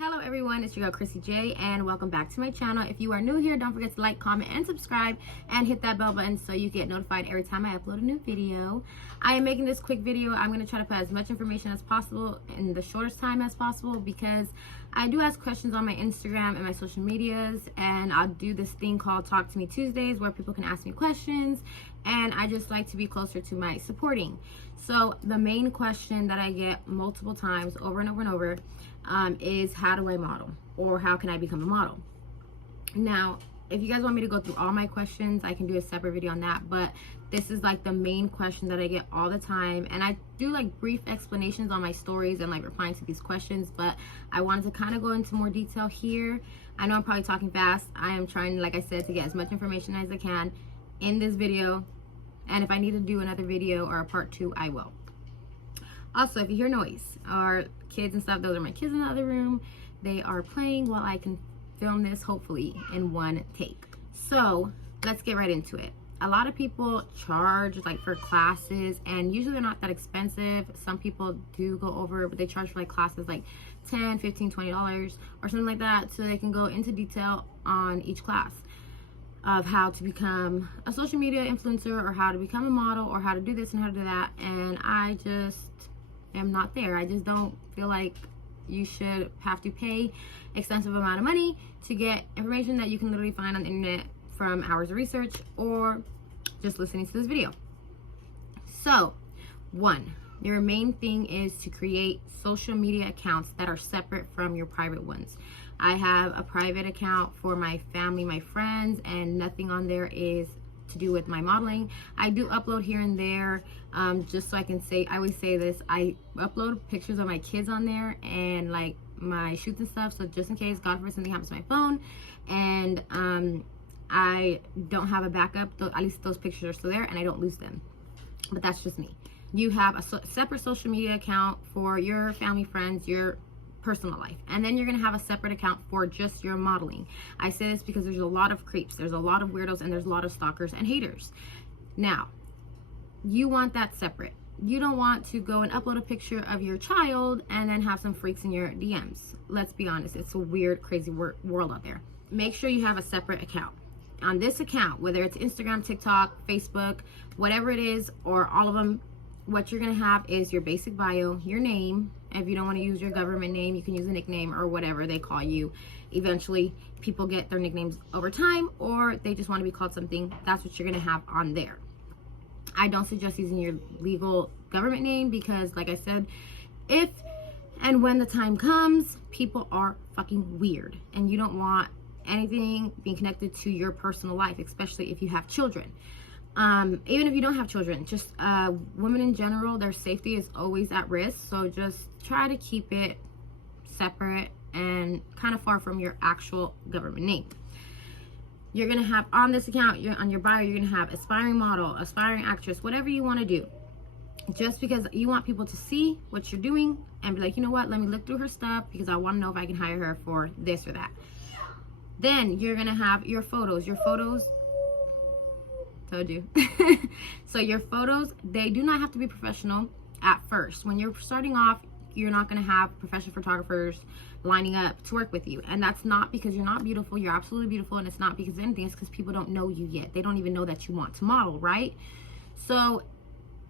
Hello everyone, it's your girl KrissyJayy and welcome back to my channel. If you are new here, don't forget to like, comment, and subscribe and hit that bell button so you get notified every time I upload a new video. I am making this quick video. I'm going to try to put as much information as possible in the shortest time as possible because I do ask questions on my Instagram and my social medias, and I'll do this thing called Talk to Me Tuesdays where people can ask me questions, and I just like to be closer to my supporting. So the main question that I get multiple times over and over and over is how do I model, or how can I become a model? Now, if you guys want me to go through all my questions, I can do a separate video on that, but this is like the main question that I get all the time, and I do like brief explanations on my stories and like replying to these questions, but I wanted to kind of go into more detail here. I know I'm probably talking fast. I am trying, like I said, to get as much information as I can in this video, and if I need to do another video or a part 2, I will. Also, if you hear noise or kids and stuff, those are my kids in the other room. They are playing while I can film this, hopefully in one take. So let's get right into it. A lot of people charge like for classes, and usually they're not that expensive. Some people do go over, but they charge for like classes like $10, $15, $20 or something like that, so they can go into detail on each class of how to become a social media influencer, or how to become a model, or how to do this and how to do that. And I just am not there. I just don't feel like you should have to pay extensive amount of money to get information that you can literally find on the internet from hours of research or just listening to this video. So, one, your main thing is to create social media accounts that are separate from your private ones. I have a private account for my family, my friends, and nothing on there is to do with my modeling. I do upload here and there, just so I can say, I always say this, I upload pictures of my kids on there and like my shoots and stuff, so just in case, God forbid, something happens to my phone and I don't have a backup, at least those pictures are still there and I don't lose them. But that's just me. You have a separate social media account for your family, friends, your personal life, and then you're gonna have a separate account for just your modeling. I say this because there's a lot of creeps, there's a lot of weirdos, and there's a lot of stalkers and haters. Now, you want that separate. You don't want to go and upload a picture of your child and then have some freaks in your DMs. Let's be honest, it's a weird, crazy world out there. Make sure you have a separate account. On this account, whether it's Instagram, TikTok, Facebook, whatever it is, or all of them, what you're gonna have is your basic bio, your name. If you don't want to use your government name, you can use a nickname or whatever they call you. Eventually, people get their nicknames over time, or they just want to be called something. That's what you're gonna have on there. I don't suggest using your legal government name because, like I said, if and when the time comes, people are fucking weird, and you don't want anything being connected to your personal life, especially if you have children. Even if you don't have children, just women in general, their safety is always at risk, so just try to keep it separate and kind of far from your actual government name. You're gonna have on this account, on your bio, you're gonna have aspiring model, aspiring actress, whatever you want to do, just because you want people to see what you're doing and be like, you know what, let me look through her stuff because I want to know if I can hire her for this or that. Then you're gonna have your photos. Told you. So your photos, they do not have to be professional at first. When you're starting off, you're not going to have professional photographers lining up to work with you, and that's not because you're not beautiful. You're absolutely beautiful, and it's not because of anything. It's because people don't know you yet. They don't even know that you want to model, right? So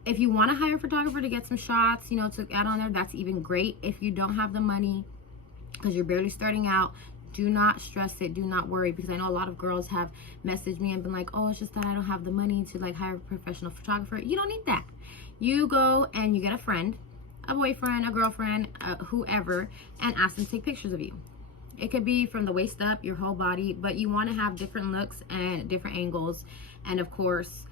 if you want to hire a photographer to get some shots, you know, to add on there, that's even great. If you don't have the money because you're barely starting out, do not stress it, do not worry, because I know a lot of girls have messaged me and been like, oh, it's just that I don't have the money to like hire a professional photographer. You don't need that. You go and you get a friend, a boyfriend, a girlfriend, whoever, and ask them to take pictures of you. It could be from the waist up, your whole body, but you want to have different looks and different angles, and of course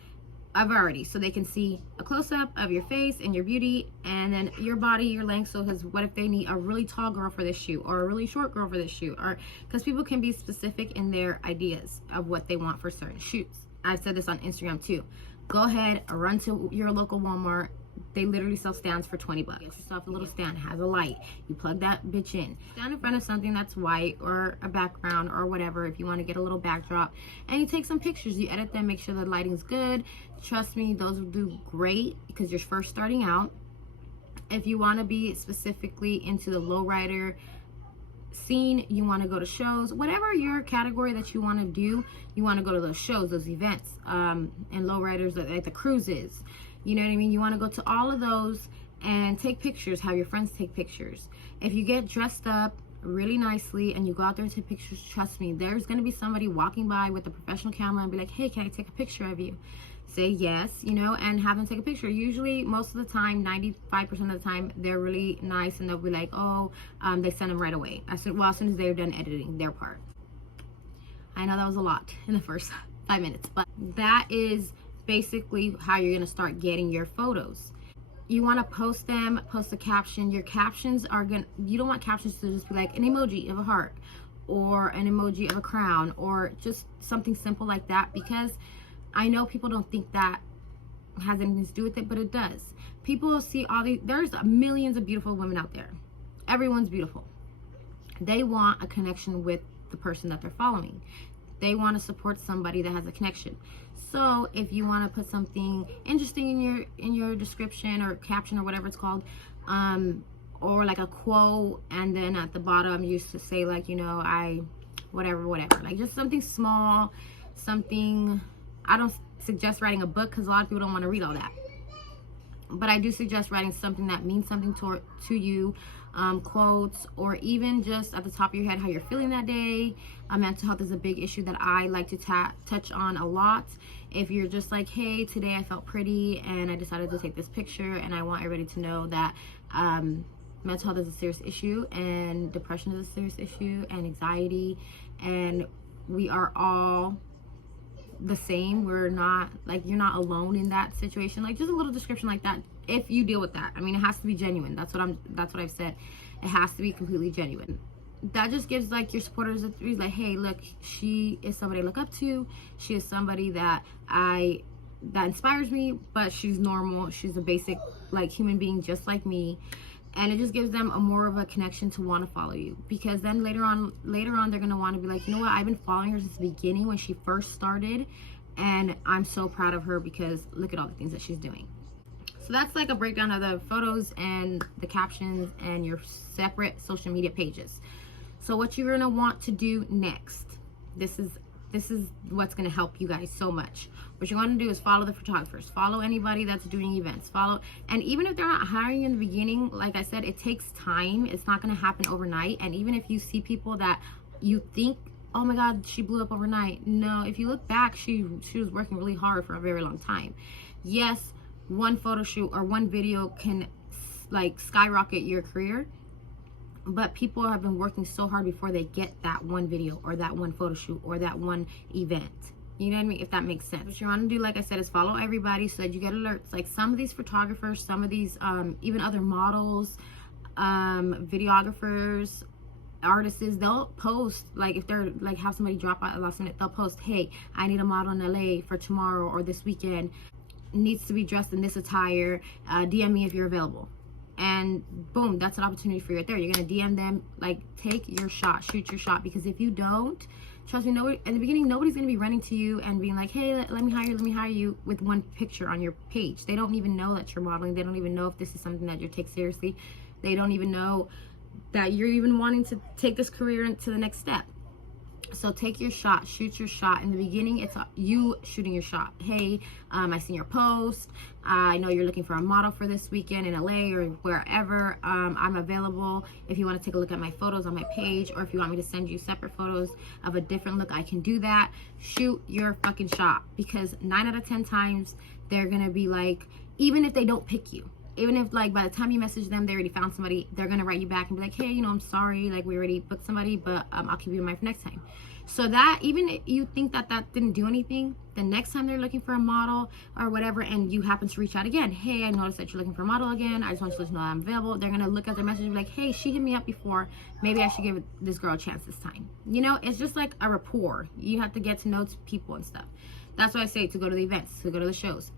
a variety, so they can see a close-up of your face and your beauty, and then your body, your length. So because what if they need a really tall girl for this shoot, or a really short girl for this shoot, or because people can be specific in their ideas of what they want for certain shoots. I've said this on Instagram too. Go ahead, run to your local Walmart. They literally sell stands for 20 bucks. Get yourself a little stand, has a light. You plug that bitch in. Stand in front of something that's white, or a background, or whatever, if you want to get a little backdrop. And you take some pictures. You edit them, make sure the lighting's good. Trust me, those will do great because you're first starting out. If you want to be specifically into the lowrider scene, you want to go to shows, whatever your category that you want to do, you want to go to those shows, those events, and lowriders, like the cruises, you know what I mean? You want to go to all of those and take pictures, have your friends take pictures. If you get dressed up really nicely and you go out there and take pictures, trust me, there's going to be somebody walking by with a professional camera and be like, hey, can I take a picture of you? Say yes, you know, and have them take a picture. Usually, most of the time, 95% of the time, they're really nice, and they'll be like, oh, they send them right away. As soon as they're done editing their part. I know that was a lot in the first 5 minutes, but that is basically how you're gonna start getting your photos. You want to post them, post a caption. Your captions are you don't want captions to just be like an emoji of a heart or an emoji of a crown or just something simple like that, because I know people don't think that has anything to do with it, but it does. People see there's millions of beautiful women out there. Everyone's beautiful. They want a connection with the person that they're following. They want to support somebody that has a connection. So if you want to put something interesting in your description or caption or whatever it's called, or like a quote, and then at the bottom you used to say like, you know, whatever, like just something small, something. I don't suggest writing a book because a lot of people don't want to read all that. But I do suggest writing something that means something to you, quotes, or even just at the top of your head how you're feeling that day. Mental health is a big issue that I like to touch on a lot. If you're just like, hey, today I felt pretty and I decided to take this picture, and I want everybody to know that mental health is a serious issue, and depression is a serious issue, and anxiety, and we are all the same. We're not, like, you're not alone in that situation. Like, just a little description like that if you deal with that. I mean, it has to be genuine. That's what I've said. It has to be completely genuine. That just gives like your supporters like, hey, look, she is somebody I look up to. She is somebody that inspires me, but she's normal. She's a basic like human being just like me. And it just gives them a more of a connection to want to follow you, because then later on they're going to want to be like, you know what, I've been following her since the beginning when she first started, and I'm so proud of her because look at all the things that she's doing. So that's like a breakdown of the photos and the captions and your separate social media pages. So what you're going to want to do next, this is what's going to help you guys so much. What you're going to do is follow the photographers, follow anybody that's doing events, and even if they're not hiring in the beginning, like I said, it takes time. It's not going to happen overnight. And even if you see people that you think, oh my God, she blew up overnight. No, if you look back, she was working really hard for a very long time. Yes, one photo shoot or one video can like skyrocket your career, but people have been working so hard before they get that one video or that one photo shoot or that one event. You know what I mean? If that makes sense. What you want to do, like I said, is follow everybody so that you get alerts. Like some of these photographers, some of these even other models, videographers, artists, they'll post, like if they're like have somebody drop out last minute, they'll post, hey, I need a model in LA for tomorrow or this weekend, needs to be dressed in this attire, DM me if you're available. And boom, that's an opportunity for you right there. You're gonna DM them, like, take your shot, shoot your shot, because if you don't, trust me, nobody in the beginning, nobody's gonna be running to you and being like, hey, let me hire you with one picture on your page. They don't even know that you're modeling. They don't even know if this is something that you take seriously. They don't even know that you're even wanting to take this career into the next step. So take your shot, shoot your shot. In the beginning, it's you shooting your shot. Hey, I seen your post. I know you're looking for a model for this weekend in LA or wherever. I'm available. If you want to take a look at my photos on my page, or if you want me to send you separate photos of a different look, I can do that. Shoot your fucking shot, because 9 out of 10 times they're gonna be like, even if they don't pick you, even if like by the time you message them they already found somebody, they're gonna write you back and be like, hey, you know, I'm sorry, like we already booked somebody, but I'll keep you in mind for next time. So that even if you think that didn't do anything, the next time they're looking for a model or whatever, and you happen to reach out again, hey, I noticed that you're looking for a model again, I just want you to know that I'm available, they're gonna look at their message and be like, hey, she hit me up before, maybe I should give this girl a chance this time. You know, it's just like a rapport. You have to get to know people and stuff. That's why I say to go to the events, to go to the shows,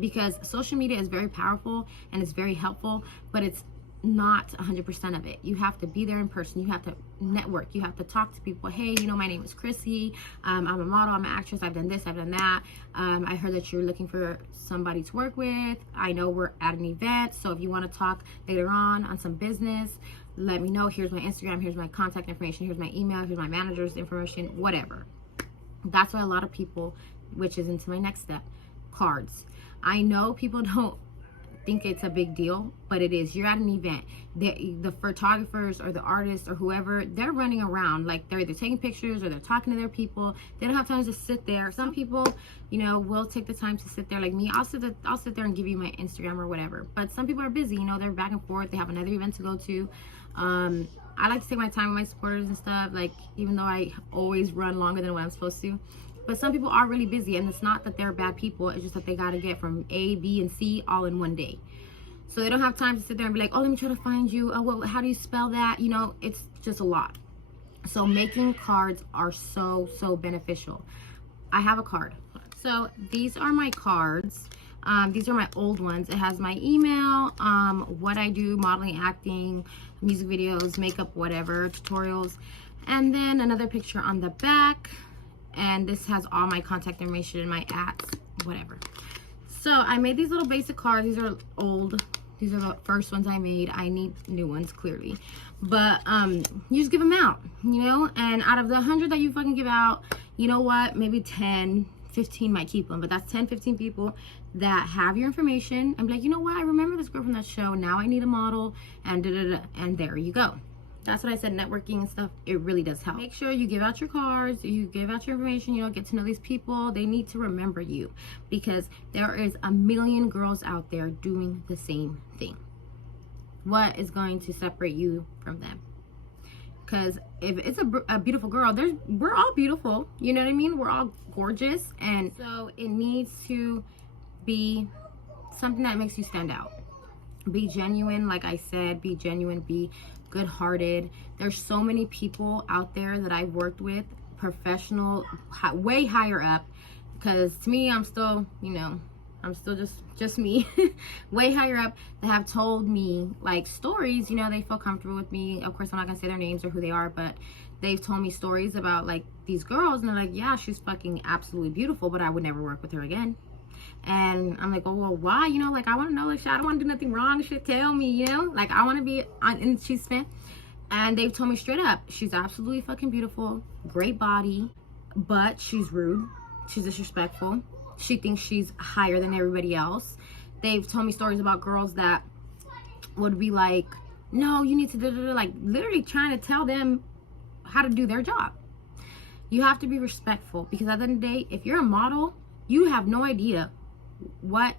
because social media is very powerful and it's very helpful, but it's not 100% of it. You have to be there in person. You have to network. You have to talk to people. Hey, you know, my name is Krissy. I'm a model. I'm an actress. I've done this. I've done that. I heard that you're looking for somebody to work with. I know we're at an event, so if you want to talk later on some business, let me know. Here's my Instagram, here's my contact information, here's my email, here's my manager's information, whatever. That's why a lot of people, which is into my next step, cards. I know people don't think it's a big deal, but it is. You're at an event, the photographers or the artists or whoever, they're running around, like they're either taking pictures or they're talking to their people. They don't have time to sit there. Some people, you know, will take the time to sit there. Like me, I'll sit there and give you my Instagram or whatever. But some people are busy, you know, they're back and forth, they have another event to go to. I like to take my time with my supporters and stuff, like, even though I always run longer than what I'm supposed to. But some people are really busy, and it's not that they're bad people, it's just that they got to get from A, B, and C all in one day. So they don't have time to sit there and be like, oh, let me try to find you. Oh, well, how do you spell that? You know, it's just a lot. So making cards are so beneficial. I have a card. So these are my cards. These are my old ones. It has my email, what I do, modeling, acting, music videos, makeup, whatever, tutorials. And then another picture on the back. And this has all my contact information and my apps, whatever. So I made these little basic cards. These are old. These are the first ones I made. I need new ones, clearly. But you just give them out, you know? And out of the 100 that you fucking give out, you know what? Maybe 10, 15 might keep them. But that's 10, 15 people that have your information and be like, you know what? I remember this girl from that show. Now I need a model, and da-da-da. And there you go. That's what I said, networking and stuff, it really does help. Make sure you give out your cards, you give out your information, you know, get to know these people. They need to remember you, because there is a million girls out there doing the same thing. What is going to separate you from them? Because if it's a beautiful girl, we're all beautiful, you know what I mean? We're all gorgeous, and so it needs to be something that makes you stand out. Be genuine, like I said, be genuine, be good-hearted. There's so many people out there that I've worked with, professional, way higher up, because to me, I'm still, you know, I'm still just me, way higher up, that have told me like stories, you know, they feel comfortable with me. Of course, I'm not gonna say their names or who they are, but they've told me stories about like these girls, and they're like, yeah, she's fucking absolutely beautiful, but I would never work with her again. And I'm like, oh, well, why? You know, like, I want to know, like, I don't want to do nothing wrong. Shit, tell me, you know? Like, I want to be in she's fan. And they've told me straight up, she's absolutely fucking beautiful, great body, but she's rude. She's disrespectful. She thinks she's higher than everybody else. They've told me stories about girls that would be like, no, you need to do, like, literally trying to tell them how to do their job. You have to be respectful, because at the end of the day, if you're a model, you have no idea what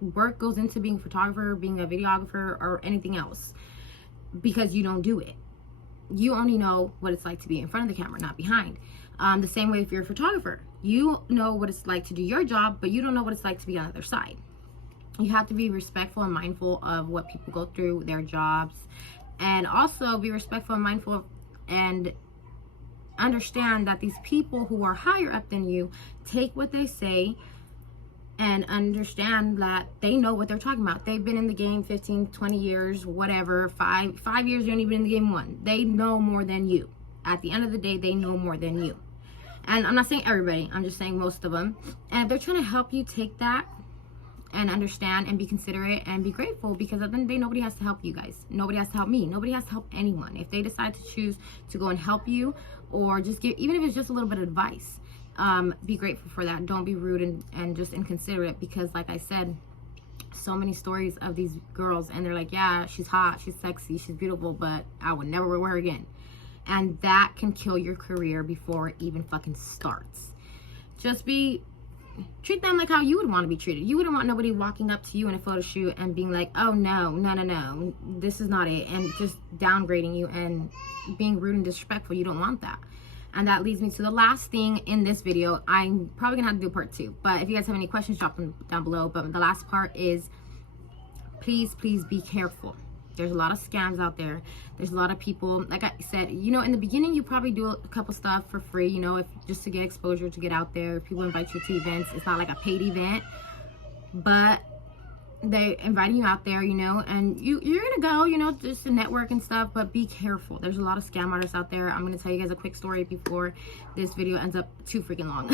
work goes into being a photographer, being a videographer, or anything else, because you don't do it. You only know what it's like to be in front of the camera, not behind. The same way if you're a photographer, you know what it's like to do your job, but you don't know what it's like to be on the other side. You have to be respectful and mindful of what people go through, their jobs, and also be respectful and mindful of, and understand that these people who are higher up than you take what they say and understand that they know what they're talking about. They've been in the game 15, 20 years, whatever, five years, you only been in the game 1. They know more than you. At the end of the day, they know more than you. And I'm not saying everybody, I'm just saying most of them. And if they're trying to help you, take that and understand and be considerate and be grateful, because at the end of the day, nobody has to help you guys. Nobody has to help me. Nobody has to help anyone. If they decide to choose to go and help you, or just give, even if it's just a little bit of advice, be grateful for that. Don't be rude and just inconsiderate, because like I said, so many stories of these girls, and they're like, yeah, she's hot, she's sexy, she's beautiful, but I would never work with her again. And that can kill your career before it even fucking starts. Just treat them like how you would want to be treated. You wouldn't want nobody walking up to you in a photo shoot and being like, oh no, this is not it, and just downgrading you and being rude and disrespectful. You don't want that. And that leads me to the last thing in this video. I'm probably gonna have to do part 2, but if you guys have any questions, drop them down below. But the last part is, please be careful. There's a lot of scams out there. There's a lot of people, like I said, you know, in the beginning, you probably do a couple stuff for free, you know, if just to get exposure, to get out there. If people invite you to events, it's not like a paid event, but they inviting you out there, you know, and you're gonna go, you know, just to network and stuff. But be careful. There's a lot of scam artists out there. I'm gonna tell you guys a quick story before this video ends up too freaking long.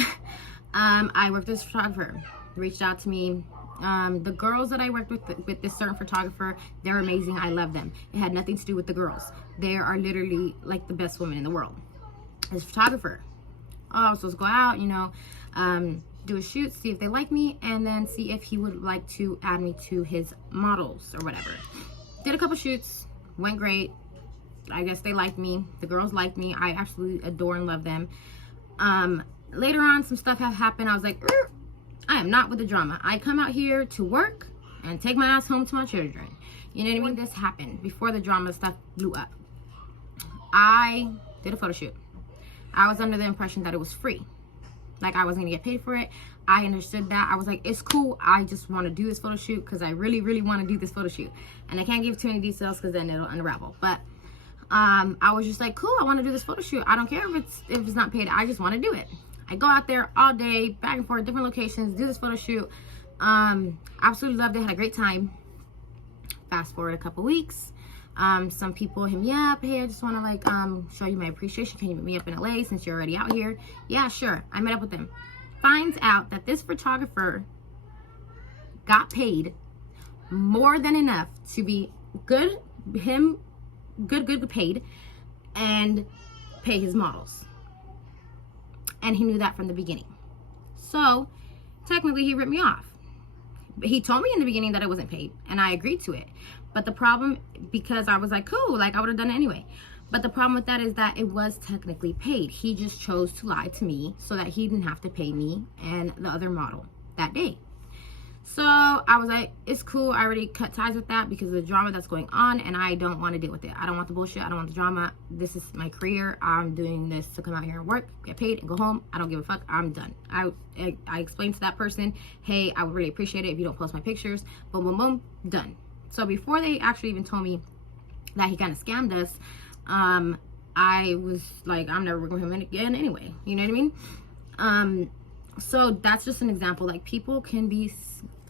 I worked as a photographer. Reached out to me The girls that I worked with this certain photographer, they're amazing. I love them. It had nothing to do with the girls. They are literally like the best women in the world. As a photographer, oh, so let's go out, you know, do a shoot, see if they like me, and then see if he would like to add me to his models or whatever. Did a couple shoots, went great. I guess they liked me. The girls liked me. I absolutely adore and love them. Later on, some stuff have happened. I was like, I am not with the drama. I come out here to work and take my ass home to my children. You know what I mean? This happened before the drama stuff blew up. I did a photo shoot. I was under the impression that it was free. Like I wasn't gonna get paid for it. I understood that. I was like, it's cool. I just want to do this photo shoot because I really, really want to do this photo shoot. And I can't give too many details because then it'll unravel. But I was just like, cool, I want to do this photo shoot. I don't care if it's not paid. I just want to do it. I go out there all day, back and forth, different locations, do this photo shoot. Absolutely loved it. Had a great time. Fast forward a couple weeks. Some people hit me up. Hey, I just want to like show you my appreciation. Can you meet me up in LA since you're already out here? Yeah, sure. I met up with them. Finds out that this photographer got paid more than enough to be good paid and pay his models. And he knew that from the beginning. So technically he ripped me off. He told me in the beginning that I wasn't paid, and I agreed to it. But the problem, because I was like, cool, like I would have done it anyway. But the problem with that is that it was technically paid. He just chose to lie to me so that he didn't have to pay me and the other model that day. So I was like, it's cool. I already cut ties with that because of the drama that's going on, and I don't want to deal with it. I don't want the bullshit. I don't want the drama. This is my career. I'm doing this to come out here and work, get paid, and go home. I don't give a fuck. I'm done. I explained to that person, hey, I would really appreciate it if you don't post my pictures. Boom, boom, boom, done. So before they actually even told me that he kind of scammed us, I was like, I'm never working with him again anyway. You know what I mean? So that's just an example. Like, people can be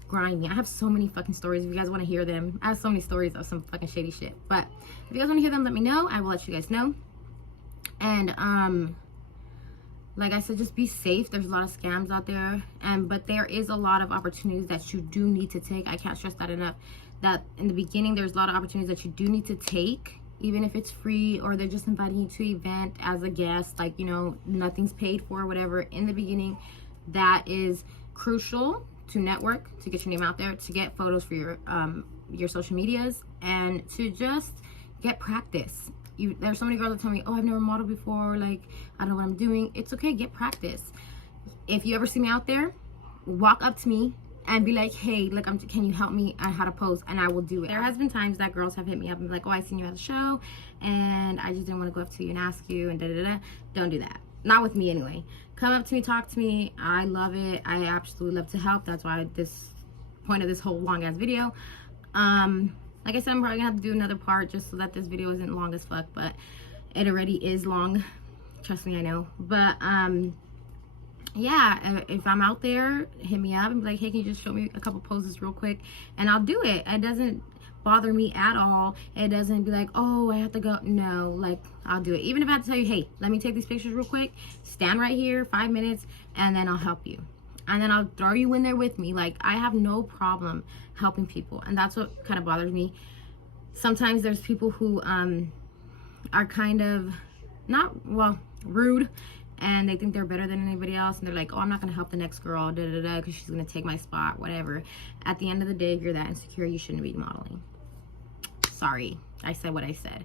grimy. I have so many fucking stories. If you guys want to hear them, I have so many stories of some fucking shady shit. But if you guys want to hear them, let me know. I will let you guys know. And like I said, just be safe. There's a lot of scams out there, but there is a lot of opportunities that you do need to take. I can't stress that enough, that in the beginning there's a lot of opportunities that you do need to take, even if it's free or they're just inviting you to an event as a guest, like, you know, nothing's paid for, whatever. In the beginning, that is crucial to network, to get your name out there, to get photos for your social medias, and to just get practice. There's so many girls that tell me, oh, I've never modeled before, like, I don't know what I'm doing. It's okay, get practice. If you ever see me out there, walk up to me and be like, hey, look, can you help me on how to pose? And I will do it. There has been times that girls have hit me up and be like, oh, I seen you at the show and I just didn't want to go up to you and ask you and da-da-da. Don't do that. Not with me anyway. Come up to me, talk to me. I love it. I absolutely love to help. That's why this point of this whole long ass video. Like I said, I'm probably gonna have to do another part just so that this video isn't long as fuck, but it already is long. Trust me, I know. But yeah, if I'm out there, hit me up and be like, hey, can you just show me a couple poses real quick? And I'll do it. It doesn't bother me at all. It doesn't be like, oh, I have to go. No, like, I'll do it. Even if I have to tell you, hey, let me take these pictures real quick, stand right here 5 minutes, and then I'll help you. And then I'll throw you in there with me. Like, I have no problem helping people. And that's what kind of bothers me. Sometimes there's people who are kind of not, well, rude, and they think they're better than anybody else, and they're like, oh, I'm not gonna help the next girl, da-da-da, because she's gonna take my spot, whatever. At the end of the day, if you're that insecure, you shouldn't be modeling. Sorry, I said what I said.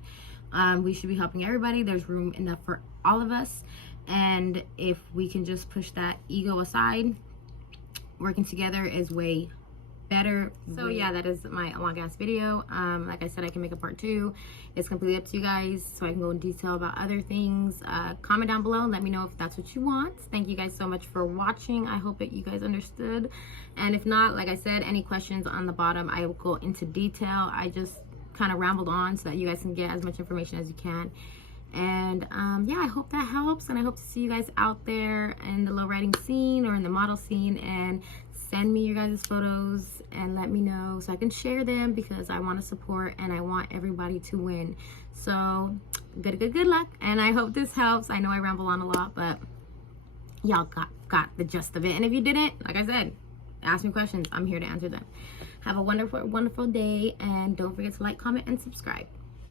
We should be helping everybody. There's room enough for all of us, and if we can just push that ego aside, working together is way better. So yeah, that is my long ass video. Like I said, I can make a part 2. It's completely up to you guys, so I can go in detail about other things. Comment down below and let me know if that's what you want. Thank you guys so much for watching. I hope that you guys understood, and if not, like I said, any questions on the bottom, I will go into detail. I just kind of rambled on so that you guys can get as much information as you can. And yeah, I hope that helps, and I hope to see you guys out there in the low riding scene or in the model scene, and send me your guys' photos and let me know so I can share them, because I want to support and I want everybody to win. So good luck, and I hope this helps. I know I ramble on a lot, but y'all got the gist of it. And if you didn't, like I said, Ask me questions. I'm here to answer them. Have a wonderful, wonderful day, and don't forget to like, comment, and subscribe.